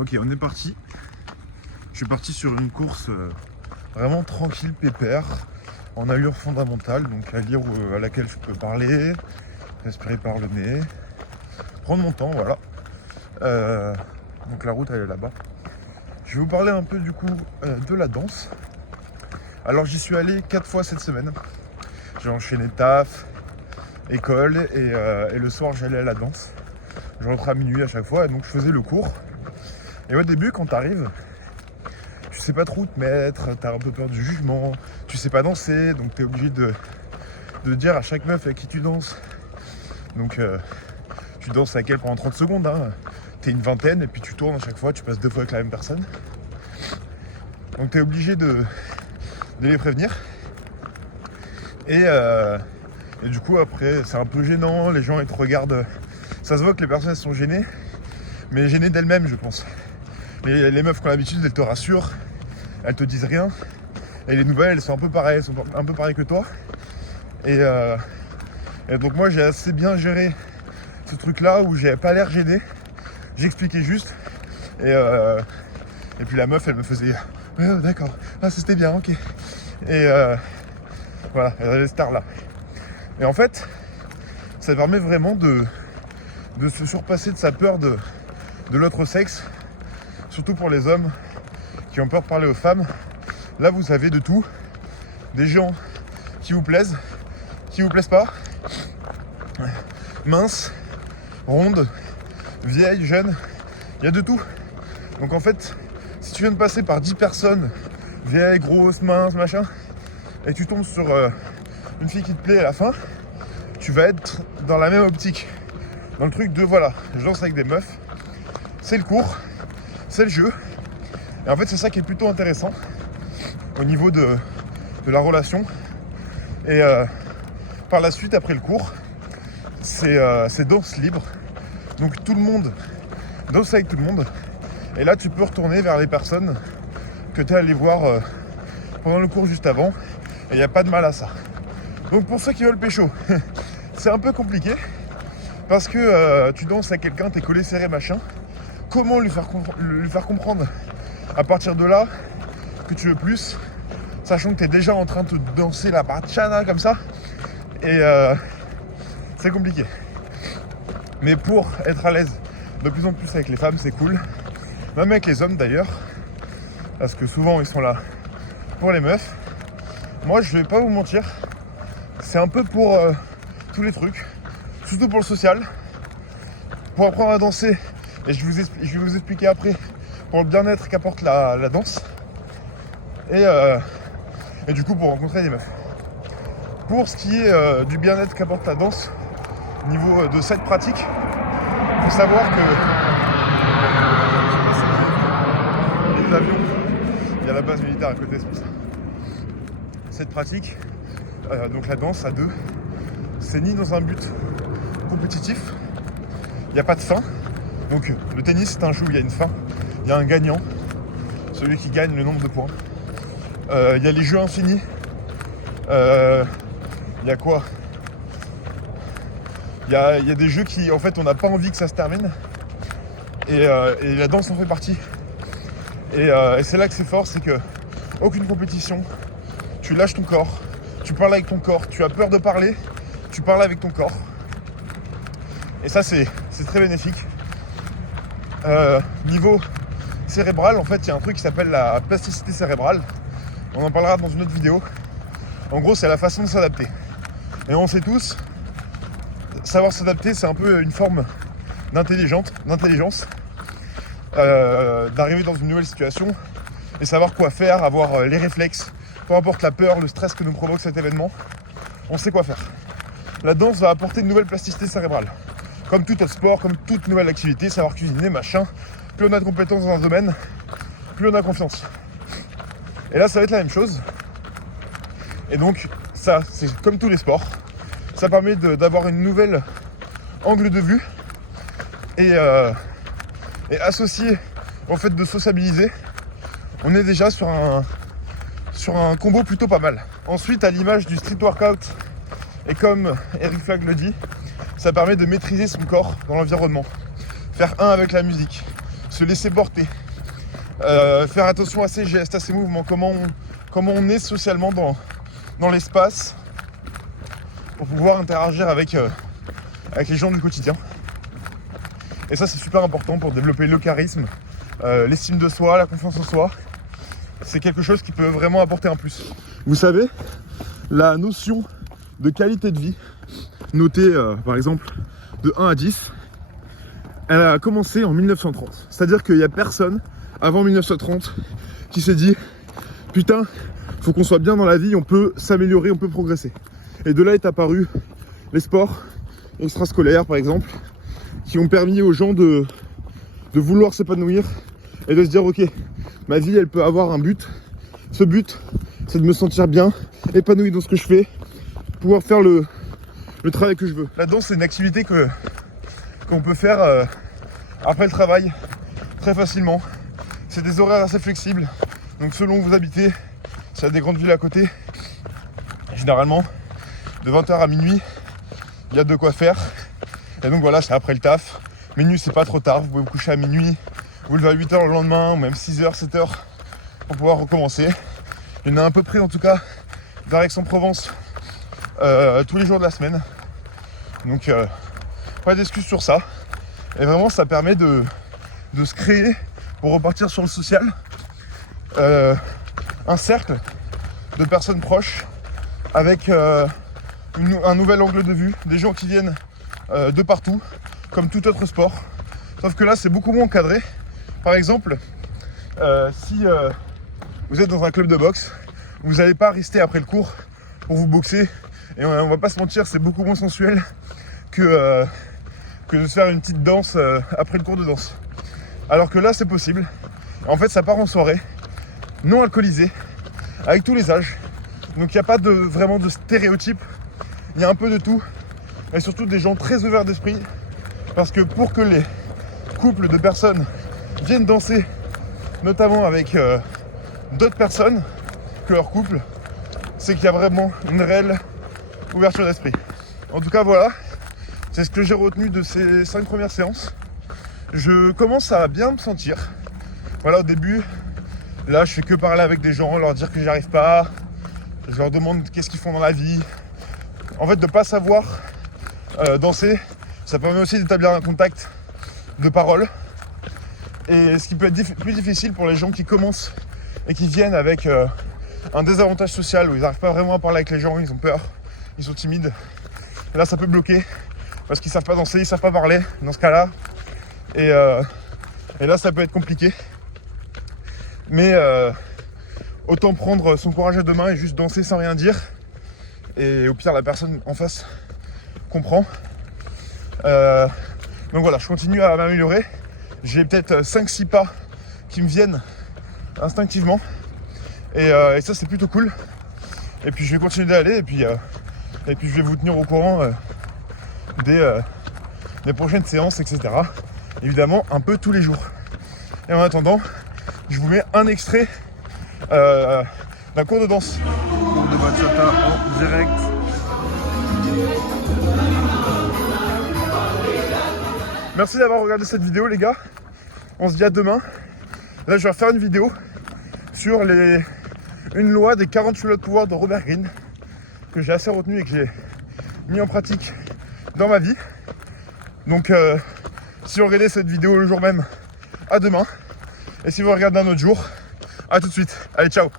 Ok, on est parti. Je suis parti sur une course vraiment tranquille, pépère, en allure fondamentale, donc à laquelle je peux parler, respirer par le nez, prendre mon temps, voilà. Donc la route elle est là-bas. Je vais vous parler un peu du coup de la danse. Alors j'y suis allé 4 fois cette semaine. J'ai enchaîné taf, école et le soir j'allais à la danse. Je rentrais à minuit à chaque fois et donc je faisais le cours. Et au début quand t'arrives, tu sais pas trop où te mettre, t'as un peu peur du jugement, tu sais pas danser, donc t'es obligé de dire à chaque meuf avec qui tu danses. Donc tu danses avec elle pendant 30 secondes, hein. T'es une vingtaine et puis tu tournes à chaque fois, tu passes 2 fois avec la même personne. Donc t'es obligé de les prévenir. Et du coup après c'est un peu gênant, les gens ils te regardent. Ça se voit que les personnes elles sont gênées, mais gênées d'elles-mêmes je pense. Les meufs qui ont l'habitude, elles te rassurent, elles te disent rien. Et les nouvelles, elles sont un peu pareilles, que toi. Et donc moi j'ai assez bien géré ce truc-là où j'avais pas l'air gêné. J'expliquais juste. Et puis la meuf, elle me faisait ouais, d'accord, ah c'était bien, ok. Et voilà, elle avait cette star-là. Et en fait, ça permet vraiment de se surpasser de sa peur de l'autre sexe. Surtout pour les hommes qui ont peur de parler aux femmes. Là vous avez de tout. Des gens qui vous plaisent pas, minces, rondes, vieilles, jeunes, il y a de tout. Donc en fait, si tu viens de passer par 10 personnes, vieilles, grosses, minces, machin, et tu tombes sur une fille qui te plaît à la fin, tu vas être dans la même optique. Dans le truc de voilà, je danse avec des meufs, c'est le cours, c'est le jeu. Et en fait c'est ça qui est plutôt intéressant au niveau de la relation. Et par la suite après le cours, c'est danse libre. Donc tout le monde danse avec tout le monde. Et là tu peux retourner vers les personnes que tu es allé voir pendant le cours juste avant. Et il n'y a pas de mal à ça. Donc pour ceux qui veulent pécho, c'est un peu compliqué. Parce que tu danses à quelqu'un, t'es collé serré machin. Comment lui faire comprendre à partir de là que tu veux plus, sachant que tu es déjà en train de te danser la bachata comme ça. Et c'est compliqué. Mais pour être à l'aise de plus en plus avec les femmes, c'est cool. Même avec les hommes d'ailleurs. Parce que souvent ils sont là pour les meufs. Moi je vais pas vous mentir, c'est un peu pour tous les trucs. Surtout pour le social. Pour apprendre à danser. Et je vais vous expliquer après pour le bien-être qu'apporte la danse. Et du coup pour rencontrer des meufs. Pour ce qui est du bien-être qu'apporte la danse, au niveau de cette pratique, il faut savoir que les avions, il y a la base militaire à côté, c'est pour ça. Cette pratique, donc la danse à deux, c'est ni dans un but compétitif, il n'y a pas de fin. Donc le tennis c'est un jeu où il y a une fin, il y a un gagnant, celui qui gagne le nombre de points. Il y a les jeux infinis. Il y a quoi ? Il y a des jeux qui en fait on n'a pas envie que ça se termine. Et la danse en fait partie. Et c'est là que c'est fort, c'est que aucune compétition, tu lâches ton corps, tu parles avec ton corps, tu as peur de parler, tu parles avec ton corps. Et ça c'est très bénéfique. Niveau cérébral, en fait, il y a un truc qui s'appelle la plasticité cérébrale. On en parlera dans une autre vidéo. En gros, c'est la façon de s'adapter. Et on sait tous, savoir s'adapter, c'est un peu une forme d'intelligence, d'arriver dans une nouvelle situation et savoir quoi faire, avoir les réflexes, peu importe la peur, le stress que nous provoque cet événement, on sait quoi faire. La danse va apporter une nouvelle plasticité cérébrale. Comme tout autre sport, comme toute nouvelle activité, savoir cuisiner, machin. Plus on a de compétences dans un domaine, plus on a confiance. Et là, ça va être la même chose. Et donc, ça, c'est comme tous les sports. Ça permet d'avoir une nouvelle angle de vue. Et associé au fait de sociabiliser, on est déjà sur un combo plutôt pas mal. Ensuite, à l'image du street workout, et comme Eric Flag le dit, ça permet de maîtriser son corps dans l'environnement. Faire un avec la musique, se laisser porter, faire attention à ses gestes, à ses mouvements, comment on est socialement dans l'espace pour pouvoir interagir avec les gens du quotidien. Et ça, c'est super important pour développer le charisme, l'estime de soi, la confiance en soi. C'est quelque chose qui peut vraiment apporter un plus. Vous savez, la notion de qualité de vie, notée par exemple de 1 à 10, elle a commencé en 1930. C'est-à-dire qu'il n'y a personne avant 1930 qui s'est dit « Putain, faut qu'on soit bien dans la vie, on peut s'améliorer, on peut progresser ». Et de là est apparu les sports extrascolaires par exemple, qui ont permis aux gens de vouloir s'épanouir et de se dire « Ok, ma vie elle peut avoir un but. Ce but, c'est de me sentir bien, épanoui dans ce que je fais, pouvoir faire le travail que je veux. » La danse, c'est une activité qu'on peut faire après le travail très facilement. C'est des horaires assez flexibles. Donc selon où vous habitez, s'il y a des grandes villes à côté, généralement de 20h à minuit, il y a de quoi faire. Et donc voilà, c'est après le taf. Minuit, c'est pas trop tard, vous pouvez vous coucher à minuit, vous levez à 8h le lendemain, ou même 6h, 7h pour pouvoir recommencer. Il y en a à peu près en tout cas vers Aix-en-Provence tous les jours de la semaine. Donc pas d'excuses sur ça. Et vraiment ça permet de se créer, pour repartir sur le social, un cercle de personnes proches avec un nouvel angle de vue, des gens qui viennent de partout, comme tout autre sport. Sauf que là c'est beaucoup moins encadré. Par exemple, si vous êtes dans un club de boxe, vous n'allez pas rester après le cours pour vous boxer. Et on va pas se mentir, c'est beaucoup moins sensuel que de se faire une petite danse après le cours de danse. Alors que là, c'est possible. En fait, ça part en soirée, non alcoolisée, avec tous les âges. Donc il n'y a pas vraiment de stéréotypes. Il y a un peu de tout. Et surtout des gens très ouverts d'esprit. Parce que pour que les couples de personnes viennent danser, notamment avec d'autres personnes que leur couple, c'est qu'il y a vraiment une réelle ouverture d'esprit. En tout cas, voilà, c'est ce que j'ai retenu de ces 5 premières séances. Je commence à bien me sentir. Voilà, au début, là, je fais que parler avec des gens, leur dire que j'y arrive pas. Je leur demande qu'est-ce qu'ils font dans la vie. En fait, de ne pas savoir danser, ça permet aussi d'établir un contact de parole. Et ce qui peut être plus difficile pour les gens qui commencent et qui viennent avec un désavantage social où ils n'arrivent pas vraiment à parler avec les gens, ils ont peur, ils sont timides. Et là, ça peut bloquer parce qu'ils ne savent pas danser, ils ne savent pas parler dans ce cas-là. Et là, ça peut être compliqué. Mais autant prendre son courage à deux mains et juste danser sans rien dire. Et au pire, la personne en face comprend. Donc voilà, je continue à m'améliorer. J'ai peut-être 5-6 pas qui me viennent instinctivement. Et ça, c'est plutôt cool. Et puis je vais continuer d'aller. Et puis je vais vous tenir au courant des prochaines séances, etc. Évidemment, un peu tous les jours. Et en attendant, je vous mets un extrait d'un cours de danse. Cours de bachata en direct. Merci d'avoir regardé cette vidéo, les gars. On se dit à demain. Là, je vais refaire une vidéo sur une loi des 48 lois de pouvoir de Robert Greene que j'ai assez retenu et que j'ai mis en pratique dans ma vie. Donc, si vous regardez cette vidéo le jour même, à demain. Et si vous regardez un autre jour, à tout de suite. Allez, ciao!